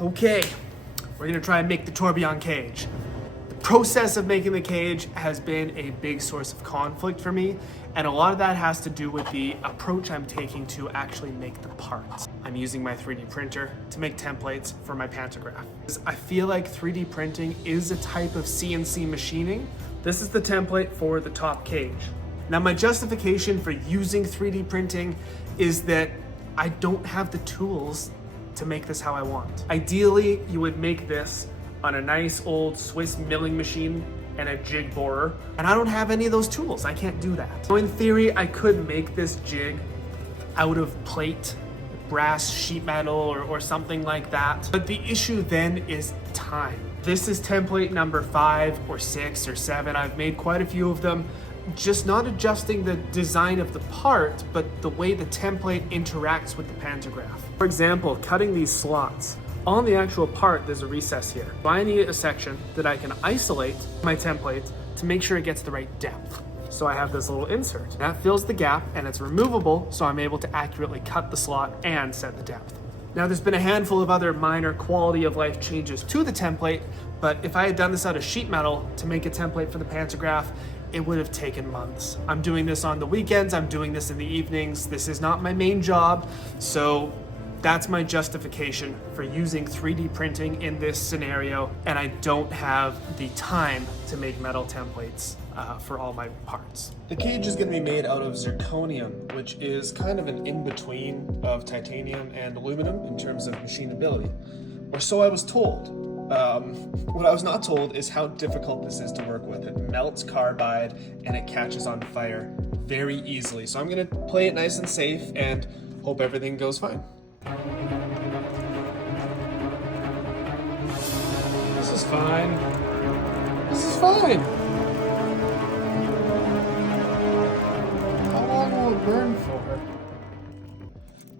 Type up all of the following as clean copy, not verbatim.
Okay, we're gonna try and make the tourbillon cage. The process of making the cage has been a big source of conflict for me, and a lot of that has to do with the approach I'm taking to actually make the parts. I'm using my 3D printer to make templates for my pantograph. I feel like 3D printing is a type of CNC machining. This is the template for the top cage. Now, my justification for using 3D printing is that I don't have the tools to make this how I want. Ideally, you would make this on a nice old Swiss milling machine and a jig borer, and I don't have any of those tools. I can't do that. So in theory, I could make this jig out of plate, brass sheet metal, or something like that. But the issue then is time. This is template number 5 or 6 or 7. I've made quite a few of them. Just not adjusting the design of the part, but the way the template interacts with the pantograph. For example, cutting these slots. On the actual part, there's a recess here. So I need a section that I can isolate my template to make sure it gets the right depth. So I have this little insert. That fills the gap and it's removable, so I'm able to accurately cut the slot and set the depth. Now, there's been a handful of other minor quality of life changes to the template, but if I had done this out of sheet metal to make a template for the pantograph, it would have taken months. I'm doing this on the weekends, I'm doing this in the evenings. This is not my main job, so that's my justification for using 3D printing in this scenario, and I don't have the time to make metal templates for all my parts. The cage is going to be made out of zirconium, which is kind of an in-between of titanium and aluminum in terms of machinability, or so I was told. What I was not told is how difficult this is to work with. It melts carbide and it catches on fire very easily. So I'm going to play it nice and safe and hope everything goes fine. This is fine. This is fine. How long will it burn for?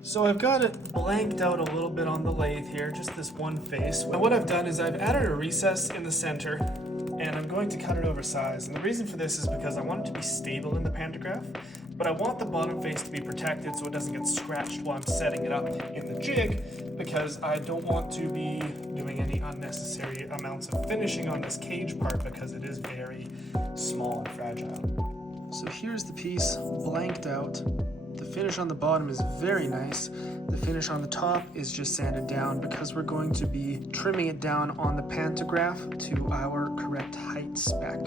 So I've got it blanked out a little bit on the lathe here, just this one face. Now what I've done is I've added a recess in the center, and I'm going to cut it oversized. And the reason for this is because I want it to be stable in the pantograph, but I want the bottom face to be protected so it doesn't get scratched while I'm setting it up in the jig, because I don't want to be doing any unnecessary amounts of finishing on this cage part because it is very small and fragile. So here's the piece blanked out. The finish on the bottom is very nice. The finish on the top is just sanded down because we're going to be trimming it down on the pantograph to our correct height spec.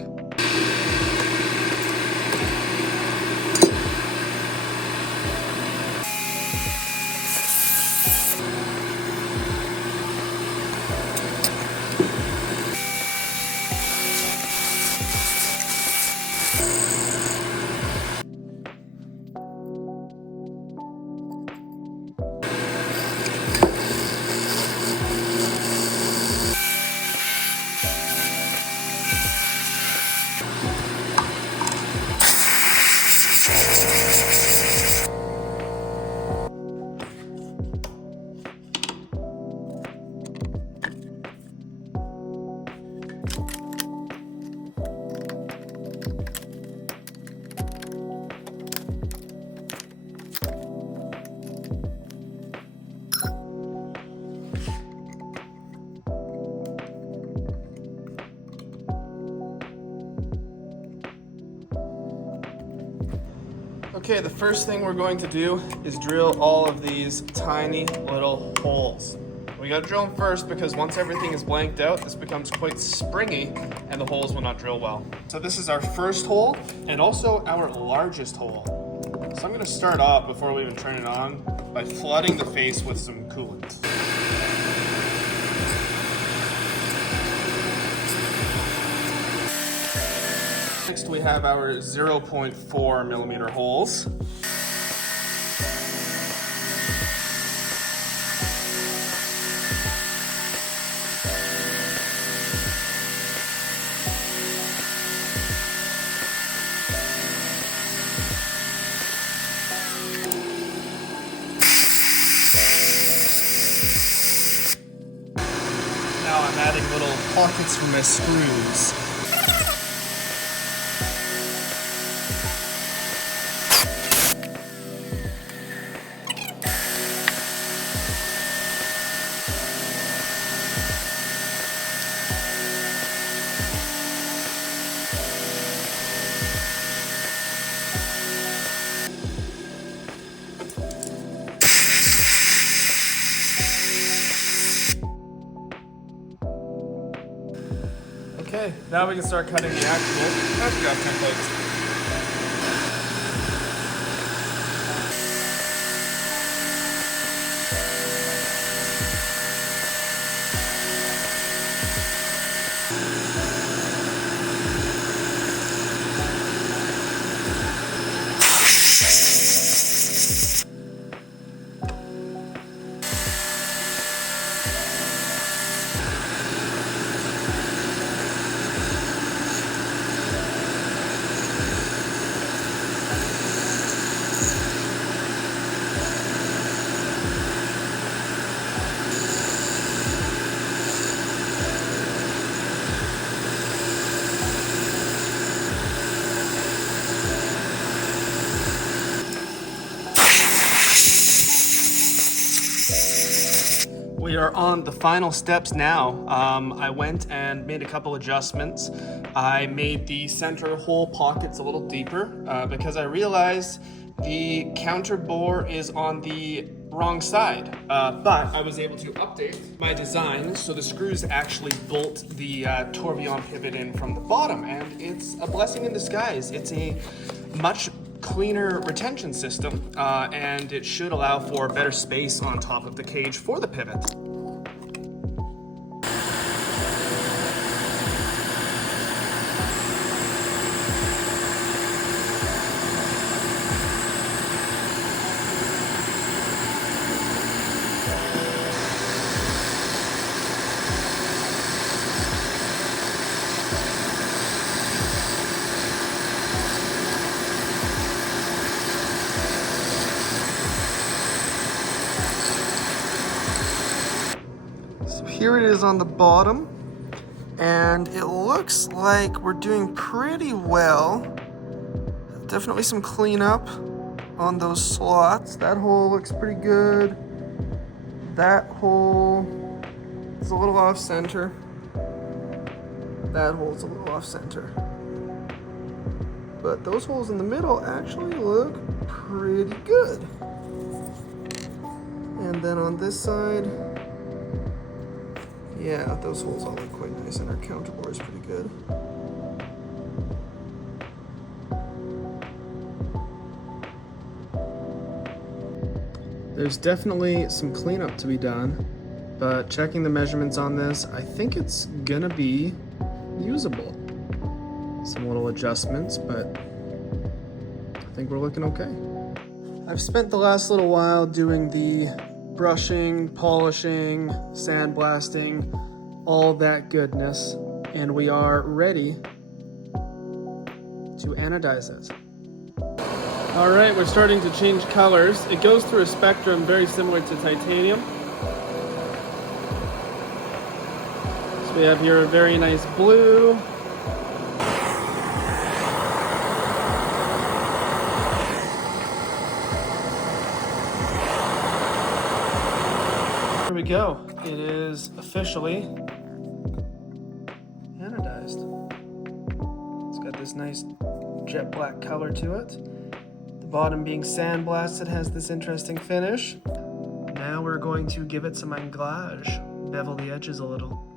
Okay, the first thing we're going to do is drill all of these tiny little holes. We gotta drill them first because once everything is blanked out, this becomes quite springy and the holes will not drill well. So this is our first hole and also our largest hole. So I'm gonna start off before we even turn it on by flooding the face with some coolant. Next we have our 0.4 millimeter holes. Now I'm adding little pockets for my screws. Okay, now we can start cutting the actual photograph templates. We are on the final steps now. I went and made a couple adjustments. I made the center hole pockets a little deeper because I realized the counter bore is on the wrong side, but I was able to update my design so the screws actually bolt the tourbillon pivot in from the bottom, and it's a blessing in disguise. It's a much cleaner retention system, and it should allow for better space on top of the cage for the pivot. Here it is on the bottom, and it looks like we're doing pretty well. Definitely some cleanup on those slots. That hole looks pretty good. That hole is a little off center. That hole's a little off center. But those holes in the middle actually look pretty good. And then on this side, yeah, those holes all look quite nice, and our counter bore is pretty good. There's definitely some cleanup to be done, but checking the measurements on this, I think it's gonna be usable. Some little adjustments, but I think we're looking okay. I've spent the last little while doing the brushing, polishing, sandblasting, all that goodness, and we are ready to anodize it. All right, we're starting to change colors. It goes through a spectrum very similar to titanium. So we have here a very nice blue. Here we go. It is officially anodized. It's got this nice jet black color to it. The bottom being sandblasted has this interesting finish. Now we're going to give it some anglage, bevel the edges a little.